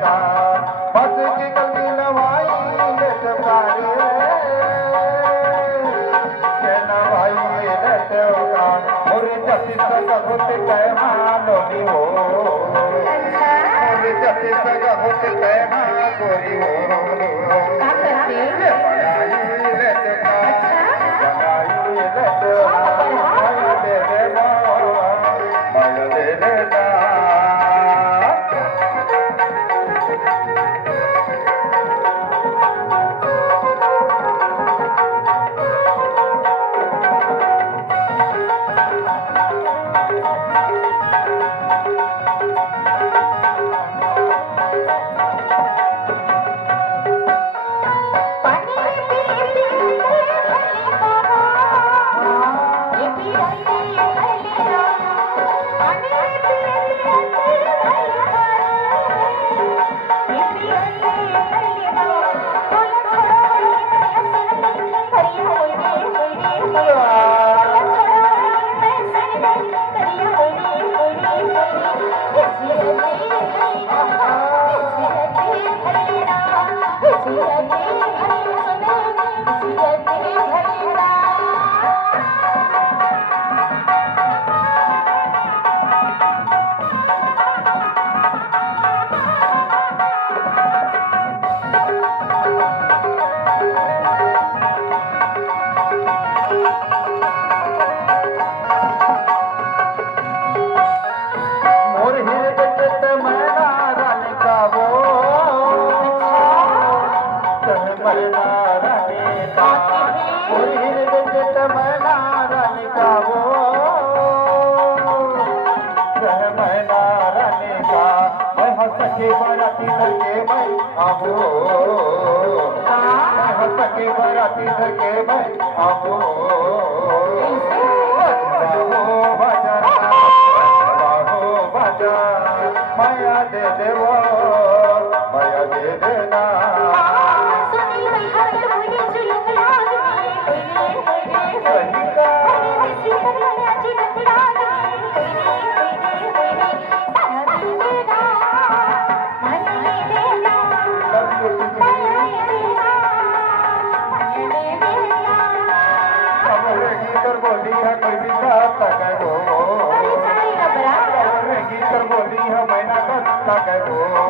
का बस की गलती नवाई लेट पारे के नवाई लेट का और जति सगा होते कह मानोनी हो और जति सगा होते कह गोरी हो सके बराती घर के भाई आबो माया दे देवो माया दे देना बोली है कोई भी तक है वो बोली है मैना तक है वो